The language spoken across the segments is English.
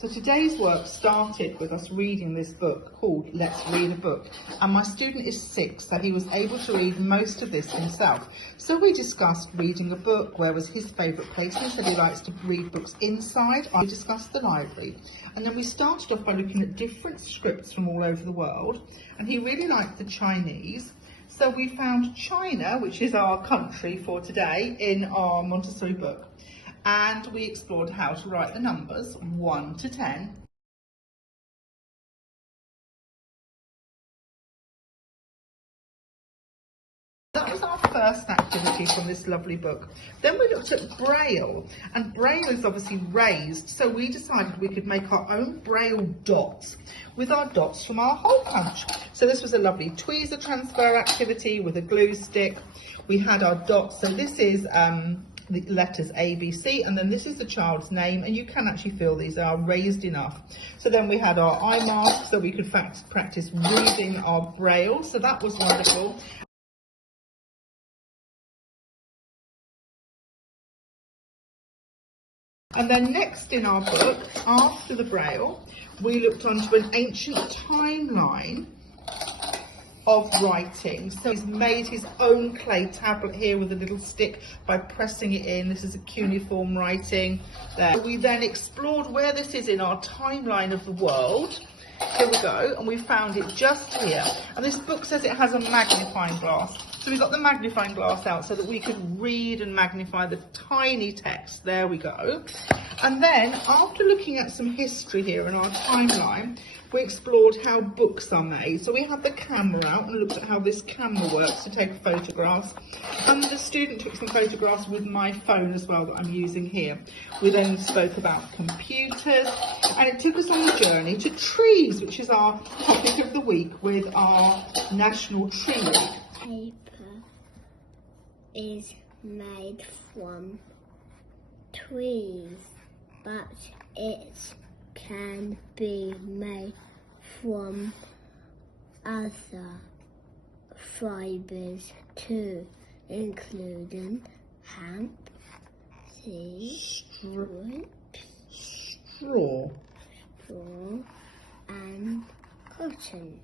So today's work started with us reading this book called Let's Read a Book, and my student is 6, so he was able to read most of this himself. So we discussed reading a book, where was his favourite place. He said he likes to read books inside. I discussed the library, and then we started off by looking at different scripts from all over the world, and he really liked the Chinese. So we found China, which is our country for today, in our Montessori book. And we explored how to write the numbers 1 to 10. That was our first activity from this lovely book. Then we looked at Braille, and Braille is obviously raised, so we decided we could make our own Braille dots with our dots from our hole punch. So this was a lovely tweezer transfer activity with a glue stick. We had our dots, so this is the letters A, B, C, and then this is the child's name, and you can actually feel these are raised enough. So then we had our eye masks so we could practice reading our Braille, so that was wonderful. And then next in our book, after the Braille, we looked onto an ancient timeline of writing. So he's made his own clay tablet here with a little stick by pressing it in. This is a cuneiform writing there. We then explored where this is in our timeline of the world. Here we go, and we found it just here. And this book says it has a magnifying glass. So we got the magnifying glass out so that we could read and magnify the tiny text. There we go. And then after looking at some history here in our timeline, we explored how books are made. So we had the camera out and looked at how this camera works to take photographs. And the student took some photographs with my phone as well that I'm using here. We then spoke about computers, and it took us on a journey to trees, which is our topic of the week with our National Tree Week. Paper is made from trees, but it can be made from other fibres too, including hemp, Straw. and cotton.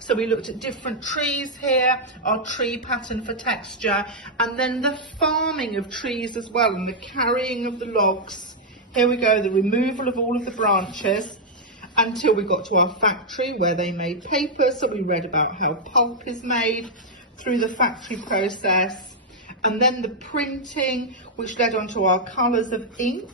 So we looked at different trees here, our tree pattern for texture, and then the farming of trees as well, and the carrying of the logs. Here we go, the removal of all of the branches, until we got to our factory where they made paper. So we read about how pulp is made through the factory process, and then the printing, which led on to our colours of ink.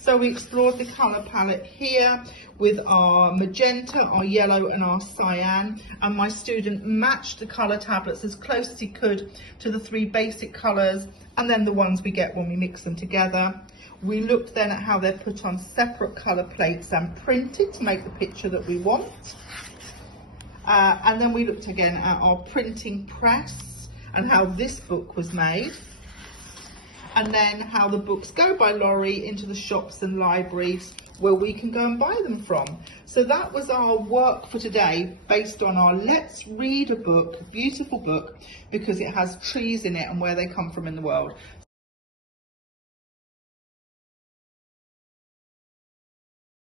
So we explored the colour palette here with our magenta, our yellow and our cyan, and my student matched the colour tablets as close as he could to the 3 basic colours, and then the ones we get when we mix them together. We looked then at how they're put on separate colour plates and printed to make the picture that we want. And then we looked again at our printing press and how this book was made. And then how the books go by lorry into the shops and libraries where we can go and buy them from. So that was our work for today, based on our Let's Read a Book, beautiful book, because it has trees in it and where they come from in the world.